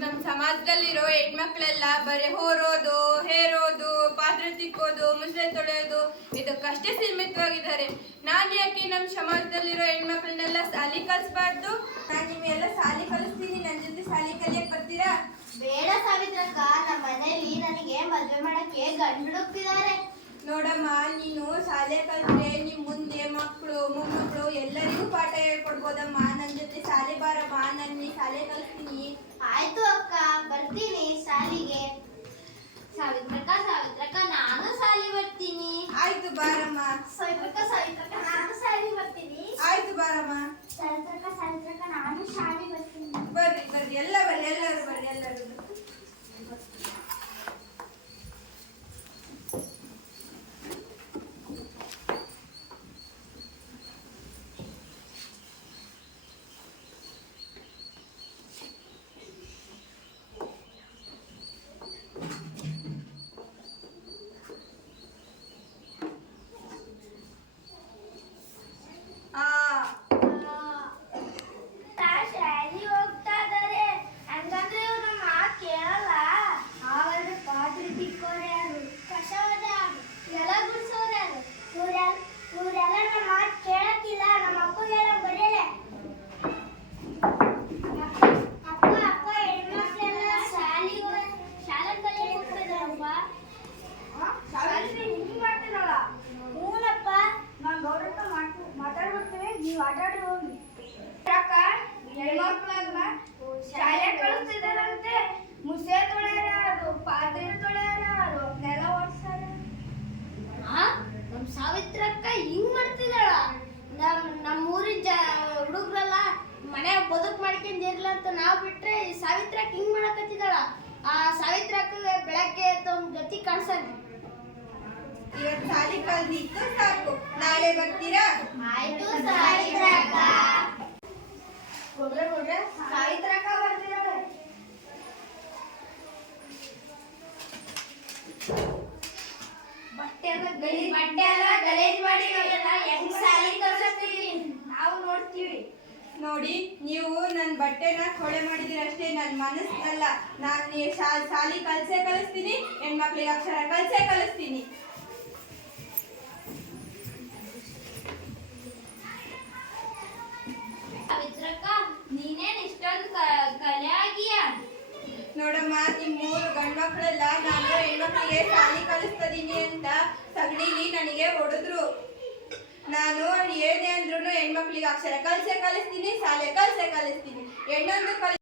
ನಮ್ಮ ಸಮಾಜದಲ್ಲಿರೋ ಹೆಣ್ಮಕ್ಳೆಲ್ಲ ಬರೀ ಹೋರೋದು ಹೇರೋದು ಪಾತ್ರೆ ತಿಕ್ಕೋದು ಮುಸ್ಲೆ ತೊಳೆಯೋದು ಇದಕ್ಕಷ್ಟೇ ಸೀಮಿತವಾಗಿದ್ದಾರೆ. ನಾನು ಯಾಕೆ ನಮ್ಮ ಸಮಾಜದಲ್ಲಿರೋ ಹೆಣ್ಮಕ್ಳನ್ನೆಲ್ಲ ಸಾಲಿ ಕಲಿಸ್ಬಾರ್ದು? ನಾನು ನಿಮ್ಮೆಲ್ಲ ಸಾಲಿ ಕಲಿಸ್ತೀನಿ ನನ್ನ ಜೊತೆ ಸಾಲಿ ಕಲಿಯಕ್ ಬರ್ತೀರಾ? ಬೇಡ ಸಾವಿತ್ರಕ್ಕ ನಮ್ಮ ಮನೆಯಲ್ಲಿ ನನಗೆ ಮದುವೆ ಮಾಡಕ್ಕೆ ಗಂಡು ಹುಡುಕ್ತಿದ್ದಾರೆ ನೋಡಮ್ಮ ನೀನು ಶಾಲೆ ಕಲ್ತ್ರೆ ನಿಮ್ ಮುಂದೆ ಮಕ್ಕಳು ಮೊಮ್ಮಕ್ಕಳು ಎಲ್ಲರಿಗೂ ಪಾಠ ಹೇಳ್ಕೊಡ್ಬೋದಮ್ಮ. ನನ್ನ ಜೊತೆ ಶಾಲೆ ಬಾರಮ್ಮ ನಾನು ಶಾಲೆ ಕಲಿಸ್ತೀನಿ. ಆಯ್ತು ಅಕ್ಕ ಬರ್ತೀನಿ ಸಾಲಿಗೆ ಸಾವಿತ್ರಕ್ಕ ಸಾವಿತ್ರಕ್ಕ ನಾನು ಸಾಲಿ ಬರ್ತೀನಿ. ಆಯ್ತು ಬಾರಮ್ಮ. ಸಾವಿತ್ರಕ್ಕ ಸಾವಿತ್ರಕ್ಕ ನಾನು ಸಾಲಿ ಬರ್ತೀನಿ. ಆಯ್ತು ಬಾರಮ್ಮ. ಸಾವಿತ್ರಕ್ಕ ಸಾವಿತ್ರಕ್ಕ ನಾನು ಶಾಲಿ ಬರ್ತೀನಿ. ಬರ್ರಿ ಬರ್ರಿ. ಎಲ್ಲ ಬರ್ರಿ ಎಲ್ಲರೂ ಬರ್ರಿ. ಹೆಣ್ಮಕ್ಳನ್ನ ಶಾಲೆ ಕಳಿಸ್ತಿದಾರಂತೆ ಮುಸೆ ತೊಳೆಯಾರು ಪಾತ್ರೆ ತೊಳೆಯಾರು ನೆಲ ಒಡ್ಸಾರ ಆ? ನಮ್ ಸಾವಿತ್ರಕ್ಕ ಹಿಂಗ್ ಮಾಡ್ತಿದಾಳ ನಮ್ ನಮ್ಮ ಊರಿನ ಜ ಹುಡುಗ್ರಲ್ಲ ಮನೆ ಬದುಕ್ ಮಾಡ್ಕೊಂಡ್ ಅಂತ ನಾವ್ ಬಿಟ್ರೆ ಈ ಸಾವಿತ್ರಕ್ಕ ಹಿಂಗ್ ಮಾಡಕತ್ತಿದಾಳ ಆ ಸಾವಿತ್ರಕ್ಕ ಬೆಳಗ್ಗೆ ತಮ್ಮ ಗತಿ ಕಾಣ್ಸಲ್ಲ ಇವತ್ತು ಸಾಲಿ ಕಲ್ದಿತ್ತು ಸಾಕು. ನಾಳೆ ಬರ್ತೀರಾ? ಆಯ್ತು ಸಾವಿತ್ರಕ್ಕ. ಬಟ್ಟೆ ಎಲ್ಲ ಗಲೀಜ್ ಬಟ್ಟೆ ಎಲ್ಲ ಗಲೀಜ್ ಮಾಡಿ ಹೆಂಗ್ ಸಾಲಿ ಕಳ್ಸತ್ತೀವಿ ನಾವು ನೋಡ್ತೀವಿ. ನೋಡಿ ನೀವು ನನ್ನ ಬಟ್ಟೆನ ಕೊಳೆ ಮಾಡಿದಿರ ಅಷ್ಟೇ ನನ್ನ ಮನಸ್ಸಲ್ಲ. ನಾನು ಶಾಲಿ ಕಲ್ಸೇ ಕಲಿಸ್ತೀನಿ ಹೆಣ್ಮಕ್ಳಿಗೆ ಅಕ್ಷರ ಕಲ್ಸೇ ಕಲಿಸ್ತೀನಿ. ನೀನೇನ್ ಇಷ್ಟೊಂದು ಕಲೆ ಆಗಿಯ? ನೋಡಮ್ಮ ಮಕ್ಕಳೆಲ್ಲ, ನಾನು ಹೆಣ್ಮಕ್ಳಿಗೆ ಶಾಲಿ ಕಲಿಸ್ತಿದ್ದೀನಿ ಅಂತ ಸಗಣಿಲಿ ನನಗೆ ಹೊಡೆದ್ರು. ನಾನು ಏನೇ ಅಂದ್ರು ಹೆಣ್ಮಕ್ಳಿಗೆ ಅಕ್ಷರ ಕಲ್ಸೆ ಕಲಿಸ್ತೀನಿ, ಶಾಲೆ ಕಲ್ಸೆ ಕಲಿಸ್ತೀನಿ. ಹೆಣ್ಣೊಂದು ಕಲಿ